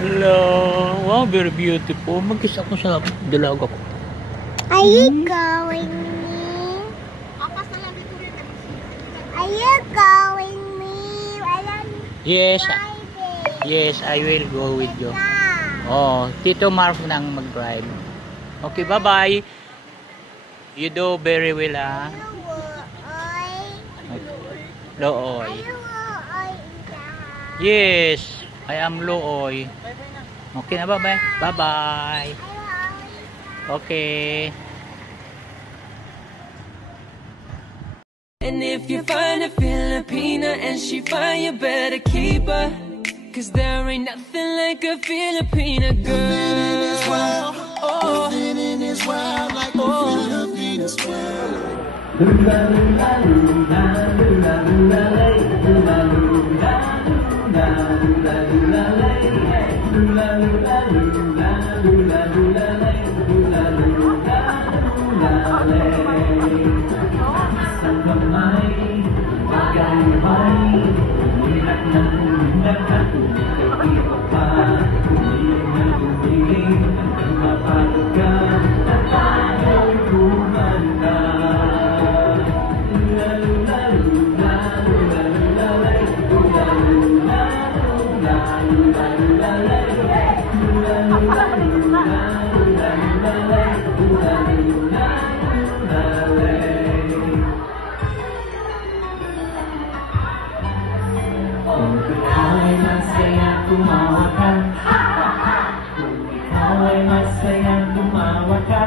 Hello. Wow, very beautiful. Mag-kiss ako sa dalaga ko. Are you going me? Are you going me? Yes. Driving. Yes, I will go with you. Yeah. Oh, Tito Mark nang mag-drive. Okay, bye-bye. You do very well, ah. Looy. Yes, I am Looy. Okay na, bye-bye. Bye-bye. Okay. And if you find a Filipina and she fine, you better keep her. Cause there ain't nothing like a Filipina girl. Oh, Living in this world like a Filipina's world. Kung ikaw ay masaya, tumawa ka. Kung ikaw ay masaya, tumawa ka.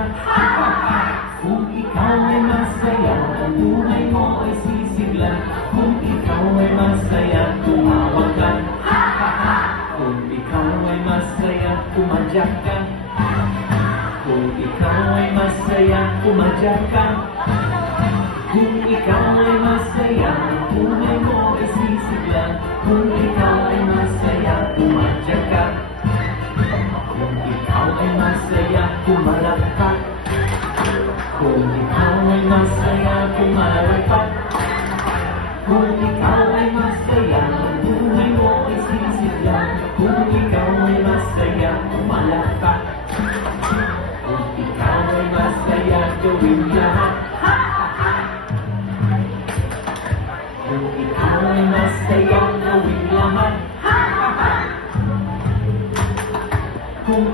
Kung ikaw ay masaya, ang buhay mo ay sisigla. Kung ikaw ay masaya, tumawa ka. Kung ikaw ay masaya, tumadyak ka. Kung ikaw ay masaya, tumadyak ka. Kung ikaw ay masaya, ang buhay mo ay sisigla. Kung ikaw ay masaya, tumadyak ka. Kung ikaw ay masaya, tumalakpak. Kung ikaw ay masaya, tumalakpak. Kung ikaw ay masaya, ang buhay mo ay sisigla. Kung ikaw ay masaya, tumalakpak. Kung ikaw ay masaya, gawin lahat. Kung ikaw ay masaya, gawin lahat. Kung